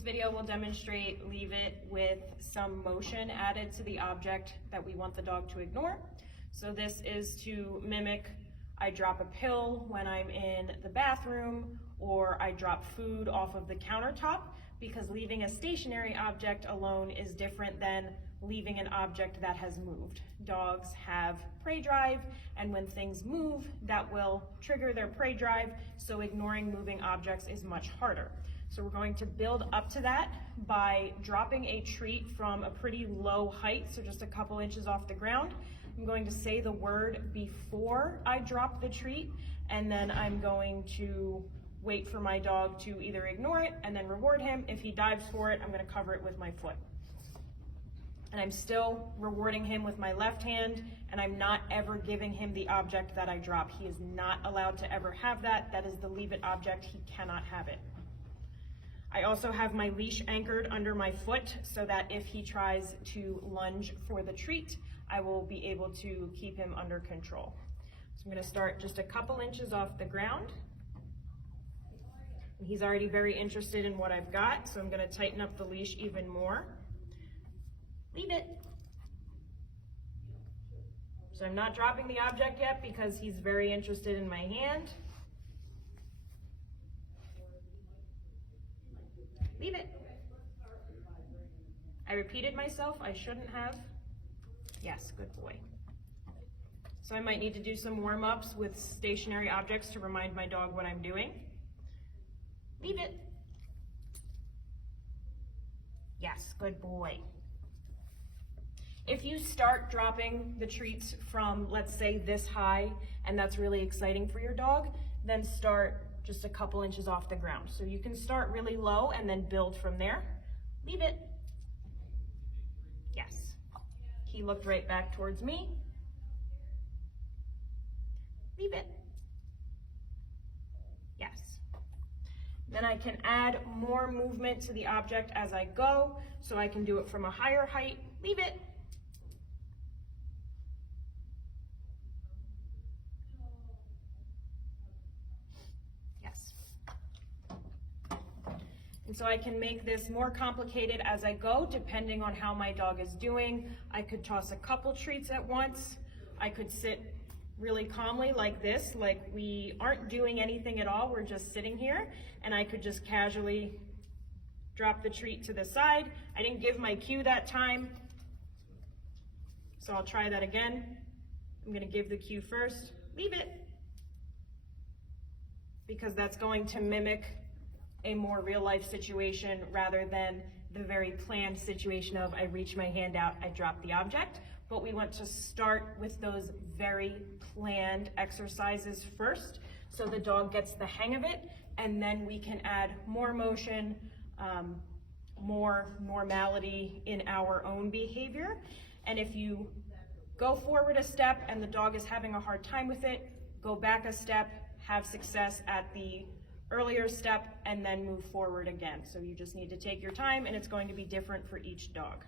This video will demonstrate leave it with some motion added to the object that we want the dog to ignore. So this is to mimic I drop a pill when I'm in the bathroom, or I drop food off of the countertop, because leaving a stationary object alone is different than leaving an object that has moved. Dogs have prey drive, and when things move, that will trigger their prey drive, so ignoring moving objects is much harder. So we're going to build up to that by dropping a treat from a pretty low height, so just a couple inches off the ground. I'm going to say the word before I drop the treat, and then I'm going to wait for my dog to either ignore it and then reward him. If he dives for it, I'm going to cover it with my foot. And I'm still rewarding him with my left hand, and I'm not ever giving him the object that I drop. He is not allowed to ever have that. That is the leave it object. He cannot have it. I also have my leash anchored under my foot so that if he tries to lunge for the treat, I will be able to keep him under control. So I'm going to start just a couple inches off the ground. And he's already very interested in what I've got, so I'm going to tighten up the leash even more. Leave it. So I'm not dropping the object yet because he's very interested in my hand. Leave it. I repeated myself, I shouldn't have. Yes, good boy. So I might need to do some warm-ups with stationary objects to remind my dog what I'm doing. Leave it. Yes, good boy. If you start dropping the treats from, let's say, this high, and that's really exciting for your dog, then start just a couple inches off the ground. So you can start really low and then build from there. Leave it. Yes. He looked right back towards me. Leave it. Yes. Then I can add more movement to the object as I go, so I can do it from a higher height. Leave it. Yes. And so I can make this more complicated as I go, depending on how my dog is doing. I could toss a couple treats at once. I could sit really calmly like this, like we aren't doing anything at all, we're just sitting here, and I could just casually drop the treat to the side. I didn't give my cue that time, so I'll try that again. I'm gonna give the cue first. Leave it, because that's going to mimic a more real life situation rather than the very planned situation of I reach my hand out, I drop the object. But we want to start with those very planned exercises first, so the dog gets the hang of it, and then we can add more motion, more normality in our own behavior. And if you go forward a step and the dog is having a hard time with it, go back a step, have success at the earlier step, and then move forward again. So you just need to take your time, and it's going to be different for each dog.